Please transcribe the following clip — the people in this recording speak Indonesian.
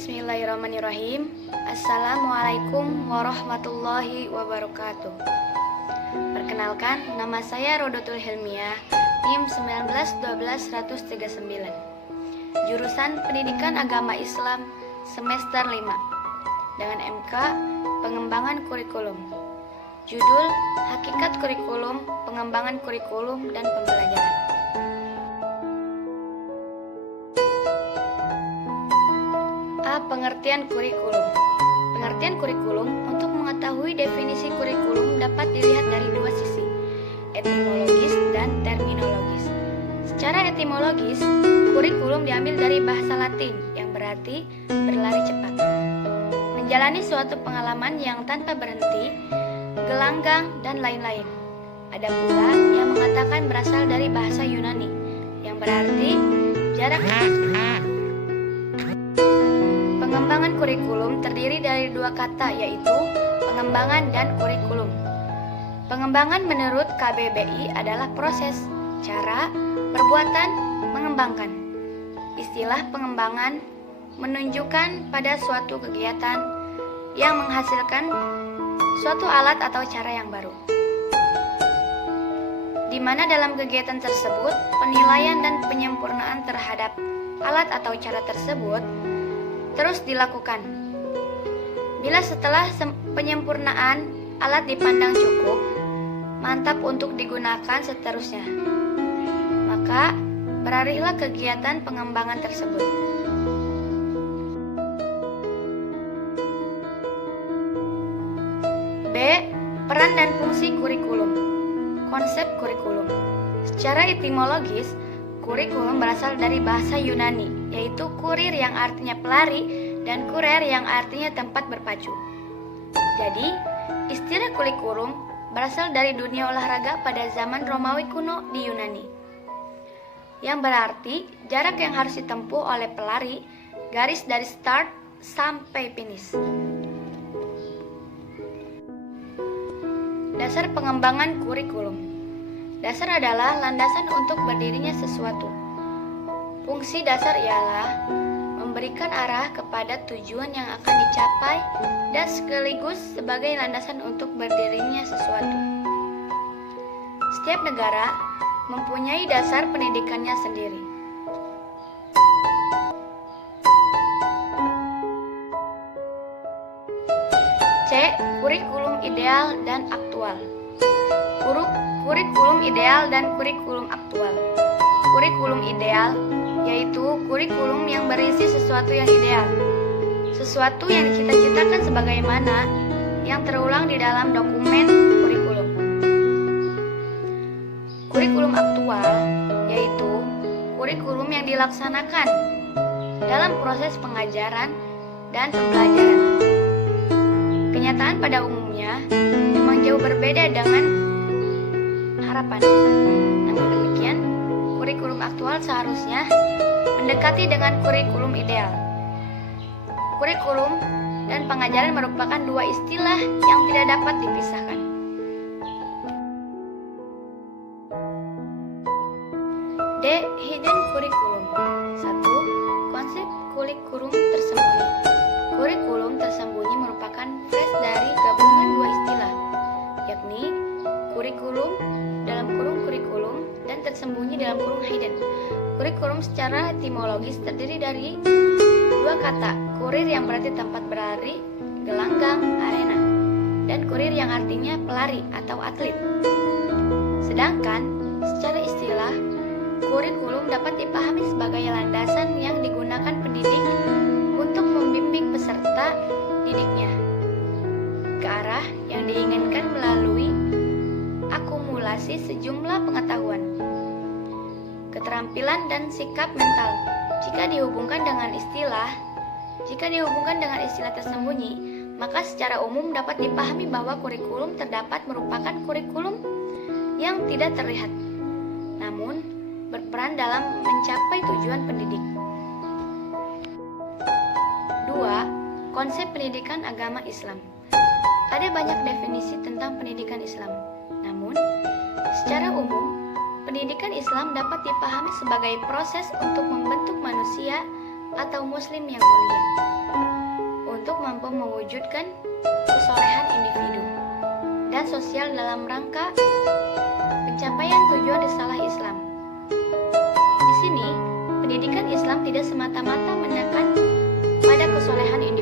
Bismillahirrahmanirrahim. Assalamualaikum warahmatullahi wabarakatuh. Perkenalkan, nama saya Rodotul Hilmiah, NIM 1912139. Jurusan Pendidikan Agama Islam semester 5 dengan MK Pengembangan Kurikulum. Judul Hakikat Kurikulum, Pengembangan Kurikulum dan Pembelajaran. Pengertian kurikulum. Pengertian kurikulum untuk mengetahui definisi kurikulum dapat dilihat dari dua sisi, etimologis dan terminologis. Secara etimologis, kurikulum diambil dari bahasa Latin yang berarti berlari cepat. Menjalani suatu pengalaman yang tanpa berhenti, gelanggang, dan lain-lain. Ada pula yang mengatakan berasal dari bahasa Yunani yang berarti jarak. Pengembangan kurikulum terdiri dari dua kata, yaitu pengembangan dan kurikulum. Pengembangan menurut KBBI adalah proses, cara, perbuatan mengembangkan. Istilah pengembangan menunjukkan pada suatu kegiatan yang menghasilkan suatu alat atau cara yang baru, di mana dalam kegiatan tersebut penilaian dan penyempurnaan terhadap alat atau cara tersebut terus dilakukan. Bila setelah penyempurnaan alat dipandang cukup, mantap untuk digunakan seterusnya, maka beralihlah kegiatan pengembangan tersebut. B. Peran dan fungsi kurikulum. Konsep kurikulum. Secara etimologis, kurikulum berasal dari bahasa Yunani, yaitu kurir yang artinya pelari dan kurer yang artinya tempat berpacu. Jadi, istilah kurikulum berasal dari dunia olahraga pada zaman Romawi kuno di Yunani, yang berarti jarak yang harus ditempuh oleh pelari, garis dari start sampai finish. Dasar pengembangan kurikulum. Dasar adalah landasan untuk berdirinya sesuatu. Fungsi dasar ialah memberikan arah kepada tujuan yang akan dicapai dan sekaligus sebagai landasan untuk berdirinya sesuatu. Setiap negara mempunyai dasar pendidikannya sendiri. C. Kurikulum ideal dan aktual. Kurikulum ideal dan kurikulum aktual. Kurikulum ideal yaitu kurikulum yang berisi sesuatu yang ideal, sesuatu yang dicita-citakan sebagaimana yang terulang di dalam dokumen kurikulum. Kurikulum aktual yaitu kurikulum yang dilaksanakan dalam proses pengajaran dan pembelajaran. Kenyataan pada umumnya memang jauh berbeda dengan harapan. Namun demikian, kurikulum aktual seharusnya mendekati dengan kurikulum ideal. Kurikulum dan pengajaran merupakan dua istilah yang tidak dapat dipisahkan. D. Hidden kurikulum. 1. Konsep kurikulum tersembunyi. Kurikulum tersembunyi merupakan phrase dari gabungan dua istilah, yakni kurikulum dalam kurung kurikulum dan tersembunyi dalam kurung hidden. Kurikulum secara etimologis terdiri dari dua kata, kurir yang berarti tempat berlari, gelanggang, arena, dan kurir yang artinya pelari atau atlet. Sedangkan secara istilah, kurikulum dapat dipahami sebagai landasan yang digunakan pendidik untuk membimbing peserta didiknya ke arah yang diinginkan melalui akumulasi sejumlah pengetahuan, keterampilan, dan sikap mental. Jika dihubungkan dengan istilah tersembunyi, maka secara umum dapat dipahami bahwa kurikulum terdapat merupakan kurikulum yang tidak terlihat, namun berperan dalam mencapai tujuan pendidik. 2. Konsep pendidikan agama Islam. Ada banyak definisi tentang pendidikan Islam. Namun, secara umum, pendidikan Islam dapat dipahami sebagai proses untuk membentuk manusia atau muslim yang mulia untuk mampu mewujudkan kesolehan individu dan sosial dalam rangka pencapaian tujuan risalah Islam. Di sini, pendidikan Islam tidak semata-mata menekan pada kesolehan individu